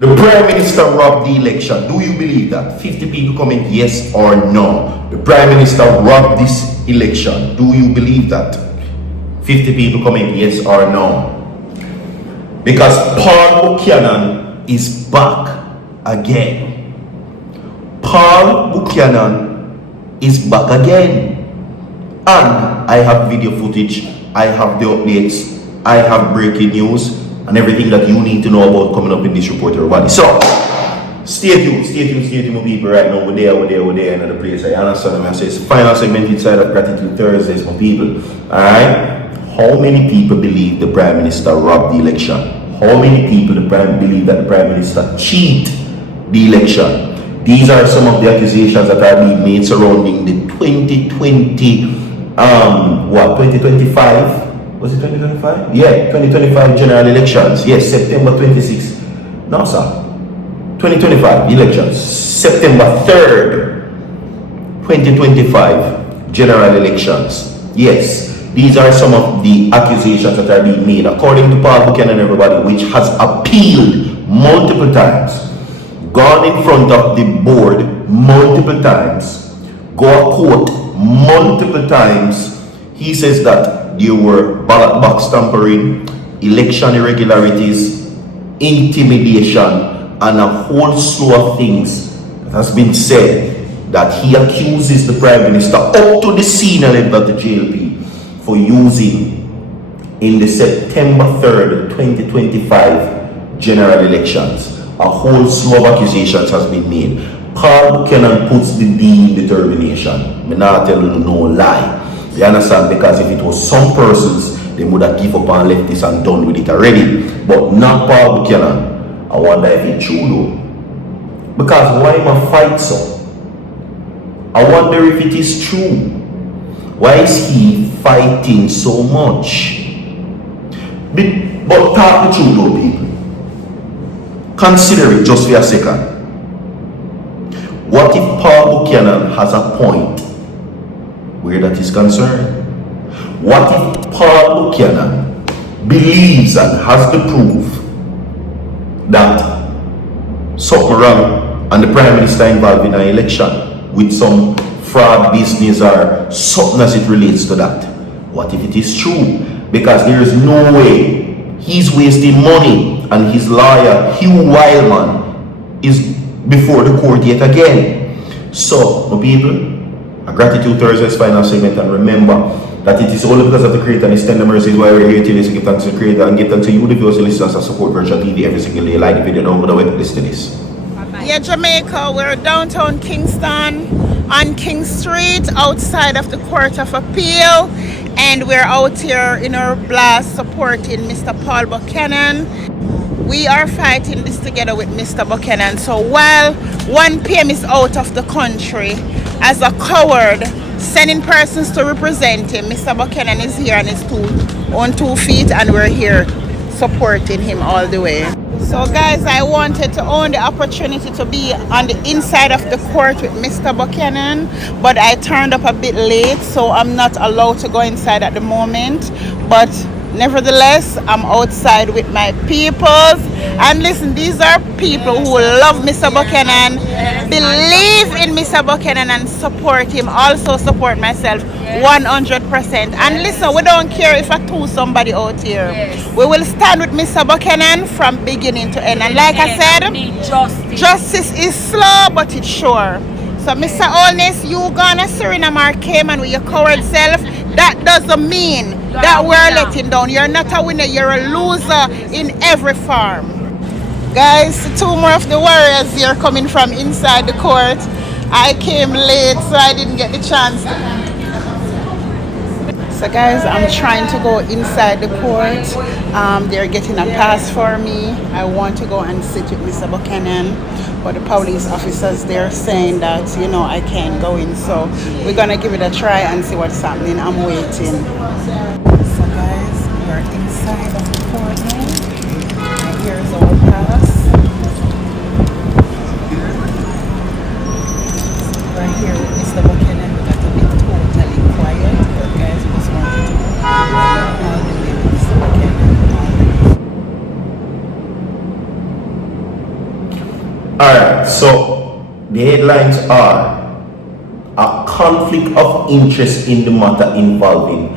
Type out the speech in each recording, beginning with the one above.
The Prime Minister robbed the election. Do you believe that? 50 people comment yes or no. The Prime Minister robbed this election. Do you believe that? 50 people comment yes or no. Because Paul Buchanan is back again. Paul Buchanan is back again. And I have video footage, I have the updates, I have breaking news, and everything that you need to know about coming up in this report, everybody. So, stay tuned, my people. Right now, we're there, another place. I understand them. So it's the final segment inside of Gratitude Thursdays, my people. Alright? How many people believe the Prime Minister robbed the election? How many people believe that the Prime Minister cheated the election? These are some of the accusations that are being made surrounding the 2020, 2025? Was it 2025? Yeah, 2025 general elections. Yes, September 26th. No, sir. 2025 elections. September 3rd, 2025 general elections. Yes, these are some of the accusations that are being made. According to Paul Buchanan, everybody, which has appealed multiple times, gone in front of the board multiple times, go to court multiple times. He says that there were ballot box tampering, election irregularities, intimidation, and a whole slew of things that has been said that he accuses the Prime Minister up to the senior level of the JLP for using in the September 3rd, 2025 general elections. A whole slew of accusations has been made. Paul Buchanan puts the D in determination. Me not tell you no lie. You understand? Because if it was some persons, they would have give up and left this and done with it already. But not Paul Buchanan. I wonder if it's true though. Because why am I fight so? I wonder if it is true. Why is he fighting so much? But talk the truth though, people. Consider it just for a second. What if Paul Buchanan has a point where that is concerned? What if Paul Buchanan believes and has the proof that something wrong and the Prime Minister involved in an election with some fraud business or something as it relates to that? What if it is true? Because there is no way he's wasting money and his lawyer Hugh Wildman is before the court yet again. So, my people, a Gratitude Thursday's final segment, and remember that it is only because of the Creator and His tender mercies why we're here today. So give thanks to the Creator and give thanks to you, the viewers, listeners, and support Virtual TV every single day. Like the video down below and listen to this. Yeah, Jamaica, we're downtown Kingston on King Street outside of the Court of Appeal, and we're out here in our blast supporting Mr. Paul Buchanan. We are fighting this together with Mr. Buchanan. So while 1 PM is out of the country as a coward, sending persons to represent him, Mr. Buchanan is here on his on 2 feet, and we're here supporting him all the way. So guys, I wanted to own the opportunity to be on the inside of the court with Mr. Buchanan, but I turned up a bit late, so I'm not allowed to go inside at the moment. But nevertheless, I'm outside with my peoples. And listen, these are people who love Mr. Buchanan, believe in Mr. Buchanan, and support him. Also support myself 100%. And listen, we don't care if I tool somebody out here. We will stand with Mr. Buchanan from beginning to end. And like I said, justice is slow, but it's sure. So Mr. Holness, you gonna Suriname or Cayman with your coward self. That doesn't mean that we're letting down. You're not a winner, you're a loser in every form. Guys, 2 more of the warriors here coming from inside the court. I came late, so I didn't get the chance. So guys, I'm trying to go inside the court. They're getting a pass for me. I want to go and sit with Mr. Buchanan, but the police officers, they're saying that, you know, I can't go in. So we're gonna give it a try and see what's happening. I'm waiting. So guys, we're inside of the court now. And here's our pass. We're here with Mr. Buchanan. We got to be totally quiet, but guys, we just wanted to go all the way with Mr. Buchanan. Alright, so the headlines are a conflict of interest in the matter involving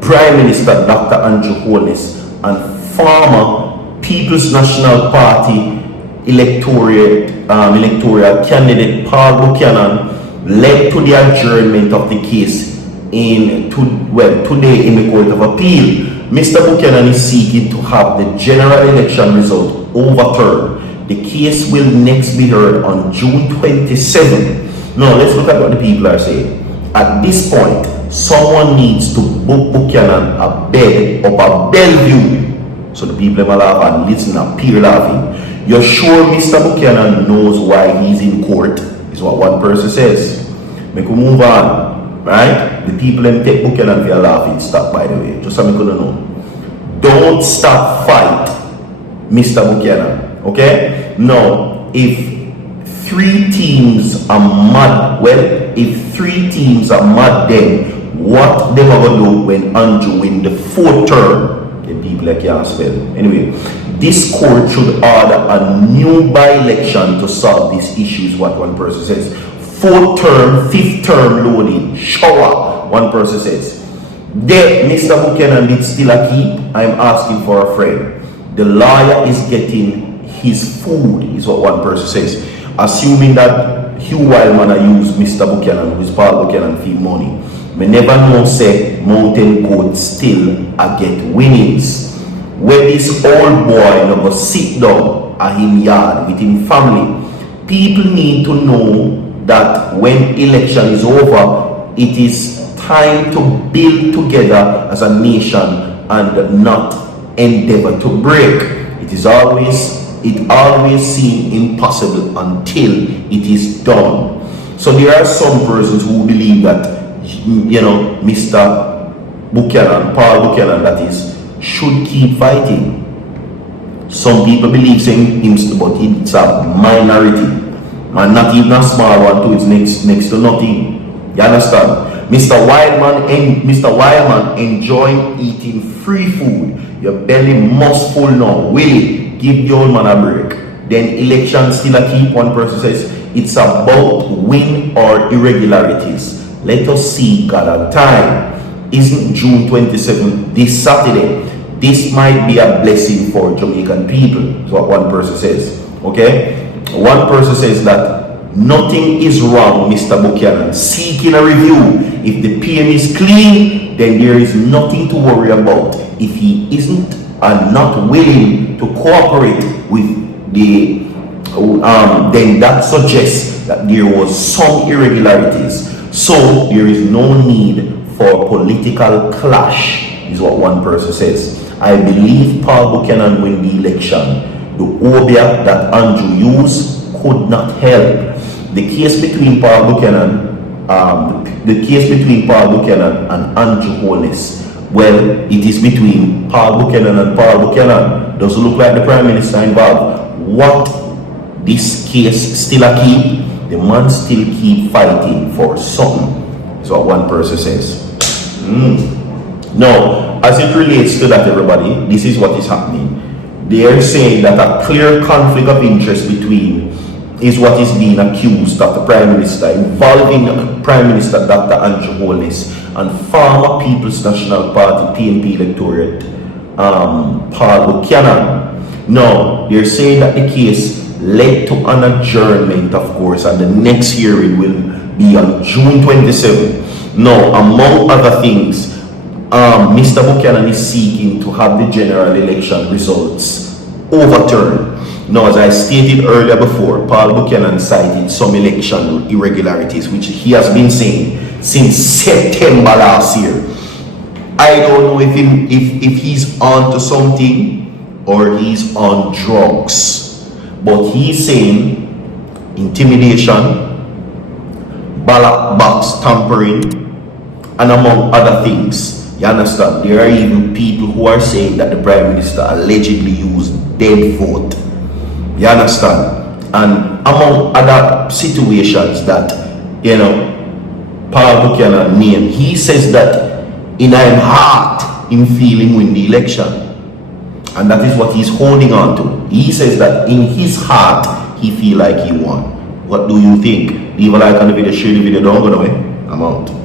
Prime Minister Dr. Andrew Holness and former People's National Party electoral candidate Paul Buchanan led to the adjournment of the case today in the Court of Appeal. Mr. Buchanan is seeking to have the general election result overturned. The case will next be heard on June 27th. Now let's look at what the people are saying. At this point, someone needs to book Buchanan a bed up at Bellevue. So the people will laugh and listen and peer laughing. You're sure Mr. Buchanan knows why he's in court? Is what one person says. Make we move on, right? The people them take Buchanan for a laughing stock, by the way. Just so we could know. Don't start fight, Mr. Buchanan. Okay? Now, if three teams are mad, then what they are going to do when Andrew win the fourth term? The people that can't spell. Anyway, this court should order a new by-election to solve these issues, what one person says. Fourth term, fifth term loading, shower, one person says. There, Mr. Buchanan did still a keep. I'm asking for a friend. The lawyer is getting his food, is what one person says. Assuming that Hugh Wildman used Mr. Buchanan, who is Paul Buchanan, fee money. We never know say mountain goat still a get winnings. When this old boy never sit down at him yard with him family, people need to know that when election is over, it is time to build together as a nation and not endeavor to break. It always seems impossible until it is done. So there are some persons who believe that, Mr. Buchanan, Paul Buchanan, that is, should keep fighting. Some people believe saying him, but it's a minority, and not even a small one too. It's next to nothing. You understand? Mr. Wildman enjoying eating free food. Your belly must full now. Will give the old man a break. Then election still a keep. One person says it's about win or irregularities. Let us see God on time. Isn't June 27th this Saturday? This might be a blessing for Jamaican people. That's what one person says. Okay? One person says that nothing is wrong, Mr. Buchanan. Seeking a review. If the PM is clean, then there is nothing to worry about. If he isn't and not willing to cooperate with the then that suggests that there was some irregularities. So there is no need for political clash, is what one person says. I believe Paul Buchanan win the election. The obia that Andrew used could not help. The case between Paul Buchanan and Andrew Holness, well, it is between Paul Buchanan and Paul Buchanan. Doesn't look like the Prime Minister involved. What this case still a keep? The man still keep fighting for something. Is what one person says. Now, as it relates to that, everybody, this is what is happening. They are saying that a clear conflict of interest is what is being accused of the Prime Minister, involving Prime Minister Dr. Andrew Holness and former People's National Party PNP electorate Paul Buchanan. Now, they're saying that the case led to an adjournment, of course, and the next hearing will be on June 27th. Now, among other things, Mr. Buchanan is seeking to have the general election results overturned. Now, as I stated earlier before, Paul Buchanan cited some election irregularities, which he has been saying since September last year. I don't know if he's on to something or he's on drugs. But he's saying intimidation, ballot box tampering, and among other things. You understand? There are even people who are saying that the Prime Minister allegedly used dead vote. You understand? And among other situations that, Paul Buchanan named, he says that in his heart, in feeling win the election. And that is what he's holding on to. He says that in his heart, he feel like he won. What do you think? Leave a like on the video, share the video, don't go away. I'm out.